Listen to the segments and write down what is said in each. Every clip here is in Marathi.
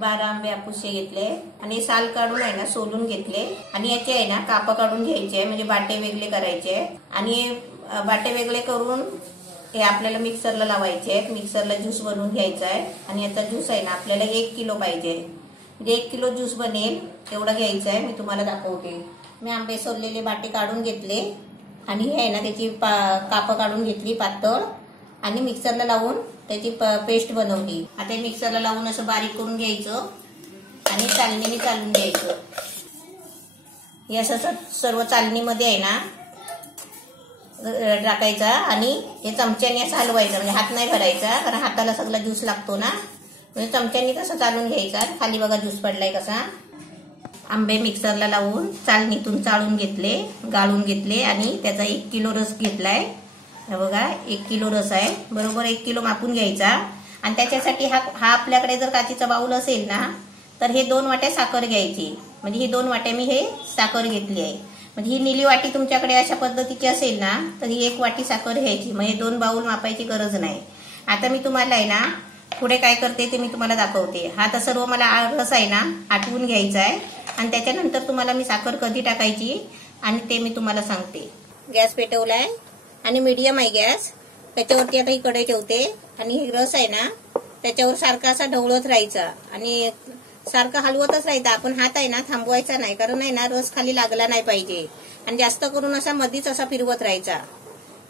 12 आंबे आपुसे घेतले आणि साल काढून आहे ना सोलून घेतले आणि याचे आहे ना काप काढून घ्यायचे, म्हणजे बाटे वेगळे करायचे आणि बाटे वेगळे करून हे आपल्याला मिक्सरला लावायचे आहेत. मिक्सरला ज्यूस बनवून घ्यायचा आहे आणि याचा ज्यूस आहे ना आपल्याला 1 किलो पाहिजे, म्हणजे 1 किलो ज्यूस बनेल एवढा घ्यायचा आहे. मी तुम्हाला दाखवते. मी आंबे सोललेले बाटे काढून घेतले आणि हे आहे ना त्याची काप काढून घेतली पातळ आणि मिक्सरला लावून त्याची पेस्ट बनवली. आता मिक्सरला लावून असं बारीक करून घ्यायचं आणि चालणीने चालून घ्यायचं. हे असं सर्व चालणीमध्ये आहे ना टाकायचा आणि हे चमच्याने असं हलवायचं, म्हणजे हात नाही भरायचा कारण हाताला सगळा ज्यूस लागतो ना, म्हणजे चमच्याने कसं चालून घ्यायचा. खाली बघा ज्यूस पडलाय कसा. आंबे मिक्सरला लावून चालणीतून चाळून घेतले, गाळून घेतले आणि त्याचा 1 किलो रस घेतलाय. हे बघा 1 किलो रस आहे, बरोबर 1 किलो मापून घ्यायचा. आणि त्याच्यासाठी हा आपल्याकडे जर काचेचा बाऊल असेल ना तर हे 2 वाट्या साखर घ्यायची, म्हणजे ही 2 वाट्या मी हे साखर घेतली आहे. म्हणजे ही निली वाटी तुमच्याकडे अशा पद्धतीची असेल ना तर ही 1 वाटी साखर घ्यायची, म्हणजे 2 बाऊल मापायची गरज नाही. आता मी तुम्हाला आहे ना पुढे काय करते ते मी तुम्हाला दाखवते. हा तर सर्व मला रस आहे ना आटवून घ्यायचा आहे आणि त्याच्यानंतर तुम्हाला मी साखर कधी टाकायची आणि ते मी तुम्हाला सांगते. गॅस पेटवलाय आणि मीडियम आहे गॅस. त्याच्यावरती आता ही कढई ठेवते आणि ही रस आहे ना त्याच्यावर सारखा असा ढवळत राहायचा आणि सारखं हलवतच राहायचं. आपण हात आहे ना थांबवायचा नाही, कारण आहे ना रस खाली लागला नाही पाहिजे आणि जास्त करून असा मधीच असा फिरवत राहायचा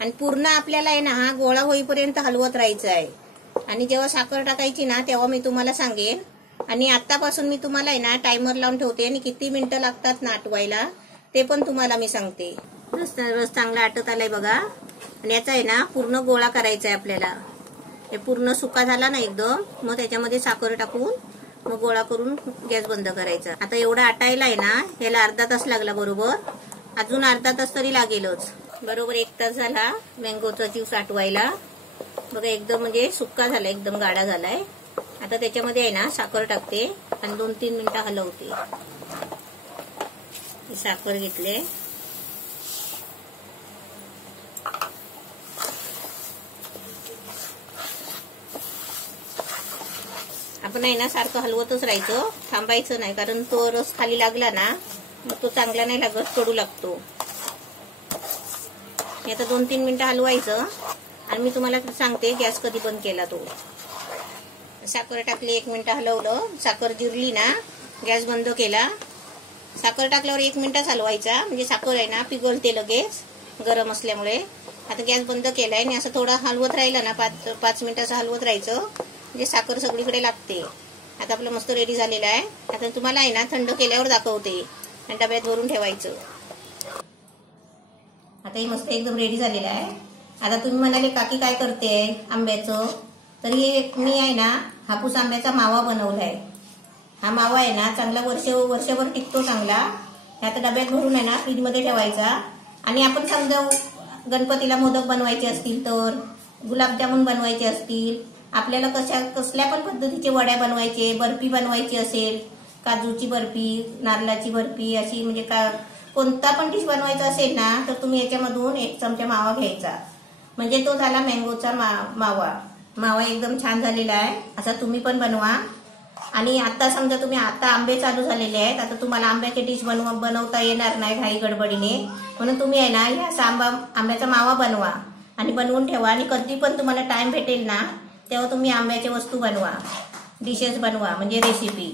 आणि पूर्ण आपल्याला आहे ना हा गोळा होईपर्यंत हलवत राहायचं आहे. आणि जेव्हा साखर टाकायची ना तेव्हा मी तुम्हाला सांगेन. आणि आतापासून मी तुम्हाला आहे ना टायमर लावून ठेवते आणि किती मिनिटं लागतात ना आटवायला ते पण तुम्हाला मी सांगते. रस चांगला आटत आलाय बघा आणि याचा आहे ना पूर्ण गोळा करायचा आहे आपल्याला. हे पूर्ण सुका झाला ना एकदम, मग त्याच्यामध्ये साखर टाकून मग गोळा करून गॅस बंद करायचा. आता एवढा आटायला आहे ना याला अर्धा तास लागला, बरोबर अजून अर्धा तास तरी लागेलच. बरोबर 1 तास झाला मँगोचा ज्यूस आटवायला. बघा एकदम म्हणजे सुक्का झाला, एकदम गाढा झालाय. आता त्याच्यामध्ये आहे ना साखर टाकते आणि 2-3 मिनिटं हलवते. साखर घेतले, आपण आहे ना सारखं हलवतच राहायचं, थांबायचं नाही, कारण तो रस खाली लागला ना मग तो चांगला नाही लागत, कडू लागतो. आता 2-3 मिनिटं हलवायचं आणि मी तुम्हाला सांगते गॅस कधी बंद केला तो. साखर टाकली, 1 मिनिट हलवलं, साखर जिरली ना गॅस बंद केला. साखर टाकल्यावर 1 मिनिटच हलवायचा, म्हणजे साखर आहे ना पिघलते लगेच गरम असल्यामुळे. आता गॅस बंद केलाय आणि असं थोडं हलवत राहिलं ना 5 मिनिटं असं हलवत राहायचं, म्हणजे साखर सगळीकडे लागते. आता आपलं मस्त रेडी झालेलं आहे. आता तुम्हाला आहे ना थंड केल्यावर दाखवते आणि डब्यात भरून ठेवायचं. आता ही मस्त एकदम रेडी झालेलं आहे. आता तुम्ही म्हणाले काकी काय करते आंब्याचं, तर हे मी आहे ना हापूस आंब्याचा मावा बनवलाय. हा मावा आहे ना चांगला वर्षभर टिकतो चांगला. आता डब्यात भरून आहे ना फ्रीजमध्ये ठेवायचा. आणि आपण समजा गणपतीला मोदक बनवायचे असतील तर, गुलाबजामुन बनवायचे असतील, आपल्याला कसल्या पण पद्धतीचे वड्या बनवायचे, बर्फी बनवायची असेल, काजूची बर्फी, नारळाची बर्फी, अशी म्हणजे कोणता पण डिश बनवायचा असेल ना तर तुम्ही याच्यामधून 1 चमचा मावा घ्यायचा, म्हणजे तो झाला मँगोचा मावा एकदम छान झालेला आहे. असा तुम्ही पण बनवा. आणि आता समजा तुम्ही आता आंबे चालू झालेले आहेत, आता तुम्हाला आंब्याचे डिश बनवता येणार नाही घाई गडबडीने, म्हणून तुम्ही आहे ना ह्या आंब्याचा मावा बनवा आणि बनवून ठेवा. आणि कधी पण तुम्हाला टाइम भेटेल ना तेव्हा तुम्ही आंब्याच्या वस्तू बनवा, डिशेस बनवा, म्हणजे रेसिपी.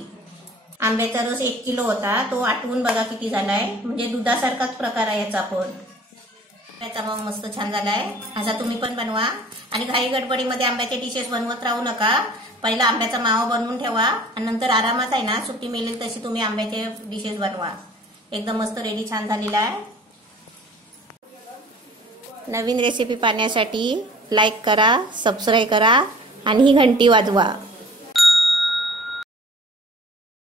आंब्याचा रस 1 किलो होता, तो आटवून बघा किती झालाय, म्हणजे दुधासारखाच प्रकार आहे याचा पण. त्याचा मग मस्त छान झालाय. असा तुम्ही पण बनवा. आणि घाई गडबडीमध्ये आंब्याचे डिशेस बनवत राहू नका. पहिला आंब्याचा मावा बनवून ठेवा आणि नंतर आरामात आहे ना सुट्टी मिळेल तशी तुम्ही आंब्याचे डिशेस बनवा. एकदम मस्त रेडी छान झालेला आहे. नवीन रेसिपी पाहण्यासाठी लाईक करा, सबस्क्राईब करा आणि ही घंटी वाजवा.